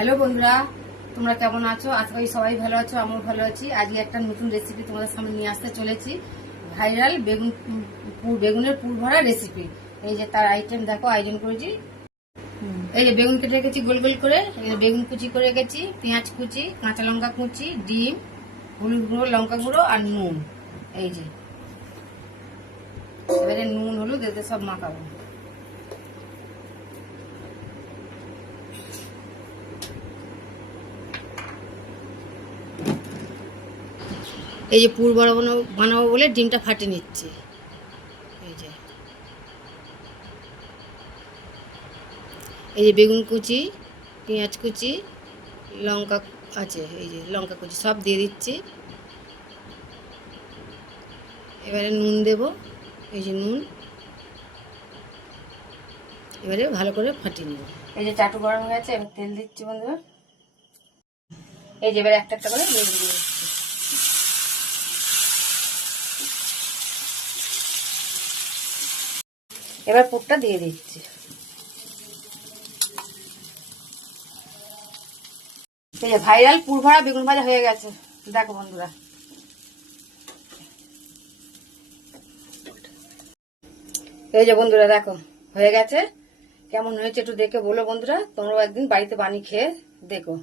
Hello বন্ধুরা, তোমরা কেমন আছো? আশা করি সবাই ভালো আছো, আমিও ভালো আছি। আজকে একটা নতুন রেসিপি তোমাদের সামনে নিয়ে আসতে চলেছি। ভাইরাল বেগুনের পুর ভরা রেসিপি। এই যে তার আইটেম দেখো, আয়োজন করেছি। এই যে বেগুন কেটে রেখেছি গোল গোল করে, এই যে বেগুন কুচি করে রেখেছি, পেঁয়াজ কুচি, কাঁচা লঙ্কা কুচি, ডিম, হলুদ গুঁড়ো, লঙ্কা গুঁড়ো আর নুন। এই যে এবারে নুন হলুদ এতে সব মাখাবো। এই যে পুর বানাবো বলে ডিমটা ফাটে নিচ্ছে। এই যে বেগুন কুচি, পেঁয়াজ কুচি, লঙ্কা আছে, এই যে লঙ্কা কুচি সব দিয়ে দিচ্ছি। এবারে নুন দেব, এই যে নুন। এবারে ভালো করে ফাটিয়ে নেব। এই যে চাটু গরম হয়ে গেছে, এবার তেল দিচ্ছি বন্ধুরা। এই যে এবারে একটা একটা করে বেগুন দিয়ে দিচ্ছি। এবার পুরটা দিয়ে দিচ্ছি। এই যে ভাইরাল পুর ভরা বেগুন ভাজা হয়ে গেছে, দেখো বন্ধুরা। এই যে বন্ধুরা দেখো হয়ে গেছে। কেমন হয়েছে একটু দেখে বলো বন্ধুরা, তোমরাও একদিন বাড়িতে বানিয়ে খেয়ে দেখো।